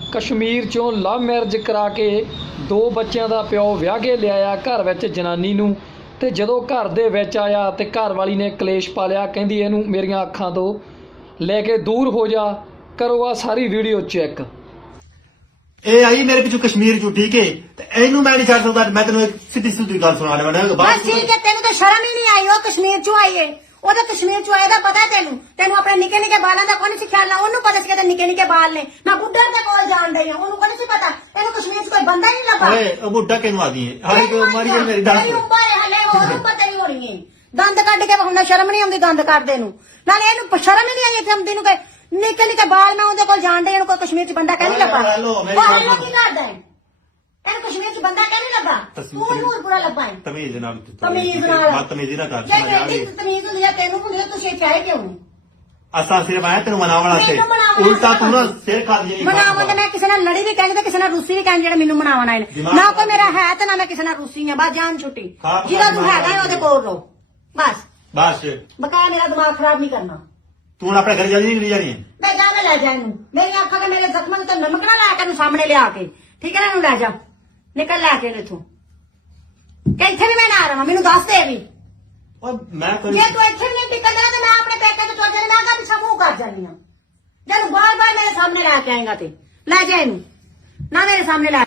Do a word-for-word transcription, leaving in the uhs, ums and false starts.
कश्मीर चों love marriage करा के दो बच्चों का प्यो विआह के लिया घर विच जनानी नूं ते जदों घर दे विच आया ते घर वाली ने कलेश पा लिया, कहंदी इहनूं मेरियां अखां तो लैके दूर हो जा। करो आ सारी वीडियो चैक। ए आई मेरे पिछू कश्मीर चू, ठीक है? एनू मैं नहीं छड़ सकदा। मैं तेनू एक सीधी सीधी गल सुना देवां। बस ठीक है, तेनू तो शर्म ही नहीं आई। वो कश्मीर चू आई है, ਉਹ ਤਾਂ ਕਸ਼ਮੀਰ ਚੋਂ ਆਇਆ ਦਾ ਪਤਾ ਤੈਨੂੰ ਤੈਨੂੰ ਆਪਣੇ ਨਿੱਕੇ ਨਿੱਕੇ ਬਾਲਾਂ ਦਾ ਕੋਈ ਨਹੀਂ ਸੀ ਖਿਆਲ। ਉਹਨੂੰ ਪਤਾ ਸੀ ਕਿ ਨਿੱਕੇ ਨਿੱਕੇ ਬਾਲ ਨੇ। ਮੈਂ ਬੁੱਢਾ ਦੇ ਕੋਲ ਜਾਣ ਡਈ ਆ, ਉਹਨੂੰ ਕੋਈ ਨਹੀਂ ਸੀ ਪਤਾ। ਇਹਨੂੰ ਕਸ਼ਮੀਰ ਚ ਕੋਈ ਬੰਦਾ ਹੀ ਨਹੀਂ ਲੱਭਾ। ਓਏ ਉਹ ਬੁੱਢਾ ਕਿਨੂੰ ਆ ਗਈ ਹੈ? ਹਾਲੇ ਕੋ ਮਾਰੀ ਜੇ ਮੇਰੀ ਦੰਦ ਉਮਰ ਹੈ ਹਲੇ, ਉਹਨੂੰ ਪਤਾ ਹੀ ਹੋਣੀ ਹੈ। ਦੰਦ ਕੱਢ ਕੇ ਹੁਣ ਸ਼ਰਮ ਨਹੀਂ ਆਉਂਦੀ ਦੰਦ ਕੱਢਦੇ ਨੂੰ। ਨਾਲੇ ਇਹਨੂੰ ਸ਼ਰਮ ਹੀ ਨਹੀਂ ਆਈ ਇੱਥੇ ਆਉਂਦੀ ਨੂੰ ਕਿ ਨਿੱਕੇ ਨਿੱਕੇ ਬਾਲ ਮੈਂ ਉਹਦੇ ਕੋਲ ਜਾਣ ਡਈ। ਇਹਨੂੰ ਕੋਈ ਕਸ਼ਮੀਰ ਚ ਬੰਦਾ ਕਹਿ ਨਹੀਂ ਲੱਭਾ। ਉਹ ਹਲੇ ਕੀ ਕਰਦਾ ਹੈ? ਇਹਨੂੰ ਕਸ਼ਮੀਰ ਚ ਬੰਦਾ ਕਹਿ ਨਹੀਂ ਲੱਭਾ। ਤੂੰ ਨੂਰ ਪੂਰਾ ਲੱਭਾ ਹੈ। ਤਮੀਜ਼ ਨਾਲ ਤਮੀਜ਼ ਨਾਲ ਬਦਤਮੀਜ਼ੀ ਨਾ ਕਰ। ਜੇ ਤੇਰੀ ਤਮੀਜ਼ ਹੁੰਦੀ ਆ ਤੈਨੂੰ ਹੁੰਦੀ ਆ, ਤੁਸੀਂ ਚਾਹੇ ਕਿਉਂ ਨਹੀਂ? ਅਸਾਂ ਸਿਰਫ ਆਇਆ ਤੈਨੂੰ ਮਨਾਵਣਾ ਸੀ। ਉਲਟਾ ਤੂੰ ਨਾ ਸਿਰ ਖਾ ਲਈ। ਮਨਾਵਣ ਤੇ ਮੈਂ ਕਿਸੇ ਨਾਲ ਲੜੀ ਵੀ ਕਹਿੰਦੀ ਤੇ ਕਿਸੇ ਨਾਲ ਰੂਸੀ ਵੀ ਕਹਿੰਦੀ ਜਿਹੜੇ ਮੈਨੂੰ ਮਨਾਵਣ ਆਏ ਨੇ। ਨਾ ਕੋਈ ਮੇਰਾ ਹੈ ਤੇ ਨਾ ਮੈਂ ਕਿਸੇ ਨਾਲ ਰੂਸੀ ਆ। ਬਸ ਜਾਨ ਛੁੱਟੀ। ਜਿਹਦਾ ਤੂੰ ਹੈਗਾ ਉਹਦੇ ਕੋਲ ਰੋ ਬਸ। ਬਸ ਬਕਾ ਮੇਰਾ ਦਿਮਾਗ ਖਰਾਬ ਨਹੀਂ ਕਰਨਾ। ਤੂੰ ਹੁਣ ਆਪਣੇ ਘਰ ਜਾਣੀ ਨਹੀਂ ਜਾਣੀ ਹੈ? ਮੈਂ ਜਾਣੇ ਲੈ ਜਾ ਇਹਨੂੰ। ਮੇਰੀਆਂ ਅੱਖਾਂ ਤੇ ਮੇਰੇ ਜ਼ਖਮਾਂ ਤੇ ਨਮਕ ਨਾ ਲਾ ਕੇ ਇਹਨੂੰ ਸਾਹਮਣੇ ਲਿਆ ਕੇ, ਠੀਕ ਹੈ ਨਾ? ਇਹਨੂੰ ਲੈ ਜਾ, ਨਿਕਲ ਲੈ ਕੇ ਇੱਥੋਂ। ਕਿ ਇੱਥੇ ਵੀ ਮੈਂ ਨਾ ਰਵਾਂ, ਮੈਨੂੰ ਦੱਸ ਦੇ ਵੀ। ਓਏ ਮੈਂ ਕੋਈ ਜੇ ਤੂੰ ਇੱਥੇ ਨਹੀਂ ਟਿਕਣਾ ਤੇ ਮੈਂ ਆਪਣੇ ਪੇਕੇ ਤੇ ਚੋਰ ਜਾਣੀ। ਮੈਂ ਕਹਾਂ ਪਿੱਛਾ ਮੂੰਹ ਕਰ ਜਾਣੀ ਆ। ਜਦੋਂ ਬਾਰ ਬਾਰ ਮੇਰੇ ਸਾਹਮਣੇ ਲੈ ਕੇ ਆਏਗਾ ਤੇ ਲੈ ਜਾ ਇਹਨੂੰ, ਨਾ ਮੇਰੇ ਸਾਹਮਣੇ ਲੈ।